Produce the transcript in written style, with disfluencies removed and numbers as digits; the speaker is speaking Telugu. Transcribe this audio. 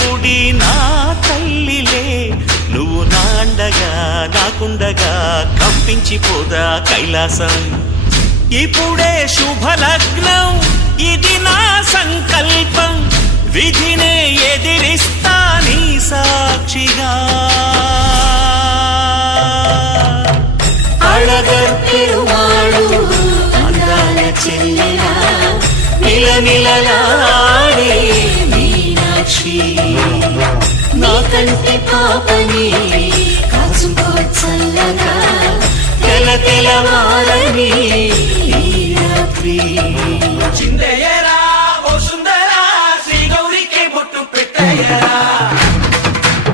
గుడి నా తల్లిలే, నువ్వు నాండగా నాకుండగా కంపించిపోదా కైలాసం. ఇప్పుడే శుభలగ్నం, ఇది నా సంకల్పం, విధినే ఎదిరిస్తా నీ సాక్షిగా. అళగర్ పెరుమాళు అందాల చెల్లెలా, మిలమిలలాడే మీనాక్షి, నా కంటి పాపని కాచుకో చల్లగా, తెల తెలవారని రాత్రి. చిందయ్యరా ఓ సుందరా, శ్రీ గౌరికి బొట్టు పెట్టయ్యరా.